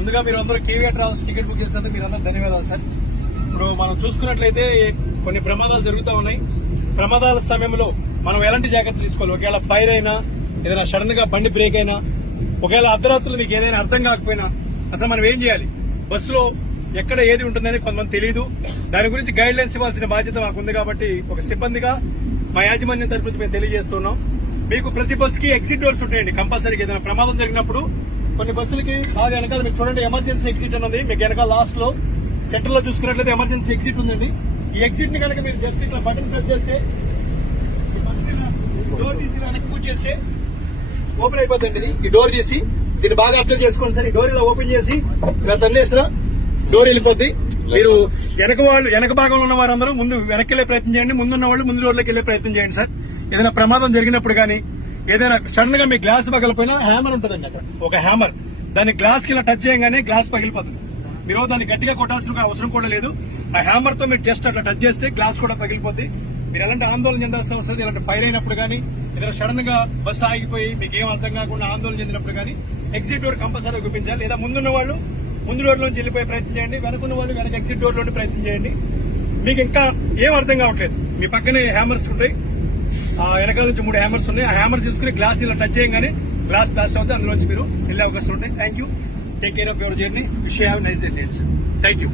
ముందుగా మీరు అందరూ కేవీఆర్ ట్రావెల్స్ టికెట్ బుక్ చేసినందుకు మీరు అందరూ ధన్యవాదాలు సార్. ఇప్పుడు మనం చూసుకున్నట్లయితే కొన్ని ప్రమాదాలు జరుగుతూ ఉన్నాయి. ప్రమాదాల సమయంలో మనం ఎలాంటి జాగ్రత్తలు తీసుకోవాలి? ఒకవేళ ఫైర్ అయినా, ఏదైనా సడన్ గా బండి బ్రేక్ అయినా, ఒకవేళ అర్ధరాత్రులు మీకు ఏదైనా అర్థం కాకపోయినా అసలు మనం ఏం చేయాలి? బస్సులో ఎక్కడ ఏది ఉంటుందని కొంతమంది తెలియదు. దాని గురించి గైడ్ లైన్స్ ఇవ్వాల్సిన బాధ్యత మాకు ఉంది. కాబట్టి ఒక సిబ్బందిగా మా యాజమాన్యం తరపు నుంచి మేము తెలియజేస్తున్నాం. మీకు ప్రతి బస్సుకి ఎగ్జిట్ డోర్స్ ఉంటాయండి. కంపల్సరీగా ఏదైనా ప్రమాదం జరిగినప్పుడు కొన్ని బస్సులకి బాగా వెనకాల మీకు చూడండి ఎమర్జెన్సీ ఎగ్జిట్ అన్నది మీకు వెనకాల లాస్ట్ లో సెంటర్ లో చూసుకున్నట్లయితే ఎమర్జెన్సీ ఎగ్జిట్ ఉందండి. ఈ ఎగ్జిట్ ని కనుక మీరు జస్ట్ ఇట్లా బటన్ ప్రెస్ చేస్తే డోర్ తీసి వెనక్కి పూజ చేస్తే ఓపెన్ అయిపోతుంది. ఈ డోర్ తీసి దీన్ని బాగా అబ్జర్వ్ చేసుకోండి సార్. ఈ డోర్ ఇలా ఓపెన్ చేసి ఇలా తన్నేసిన డోర్ వెళ్ళిపోద్ది. మీరు వెనక భాగంలో ఉన్న వారందరూ ముందు వెనక్కి వెళ్లే ప్రయత్నం చేయండి. ముందున్న వాళ్ళు ముందు డోర్లోకి వెళ్లే ప్రయత్నం చేయండి సార్. ఏదైనా ప్రమాదం జరిగినప్పుడు కానీ ఏదైనా సడన్ గా మీ గ్లాస్ పగిలిపోయినా హ్యామర్ ఉంటుందండి అక్కడ ఒక హ్యామర్. దాన్ని గ్లాస్ కి ఇలా టచ్ చేయగానే గ్లాస్ పగిలిపోతుంది. మీరు దాన్ని గట్టిగా కొట్టాల్సిన అవసరం కూడా లేదు. ఆ హ్యామర్ తో మీరు జస్ట్ అట్లా టచ్ చేస్తే గ్లాస్ కూడా పగిలిపోద్ది. మీరు ఎలాంటి ఆందోళన చెందాల్సిన అవసరం లేదు. ఇలాంటి ఫైర్ అయినప్పుడు కానీ ఏదైనా సడన్ గా బస్సు ఆగిపోయి మీకు ఏం అర్థం కాకుండా ఆందోళన చెందినప్పుడు కానీ ఎగ్జిట్ డోర్ కంపల్సరీ చూపించాలి. లేదా ముందున్న వాళ్ళు ముందు డోర్ నుంచి వెళ్ళిపోయే ప్రయత్నం చేయండి. వెనకున్న వాళ్ళు వెనక ఎగ్జిట్ డోర్ లోని ప్రయత్నం చేయండి. మీకు ఇంకా ఏం అర్థం కావట్లేదు, మీ పక్కనే హ్యామర్స్ ఉంటాయి. ఆ వెనకాల నుంచి 3 హ్యామర్స్ ఉన్నాయి. ఆ హ్యామర్ తీసుకుని గ్లాస్ ఇలా టచ్ చేయగానే గ్లాస్ బ్లాస్ట్ అవుతుంది. అందులోంచి మీరు వెళ్లే అవకాశం ఉంటాయి. Thank you. Take care of your journey. Wish you have nice day. Thank you.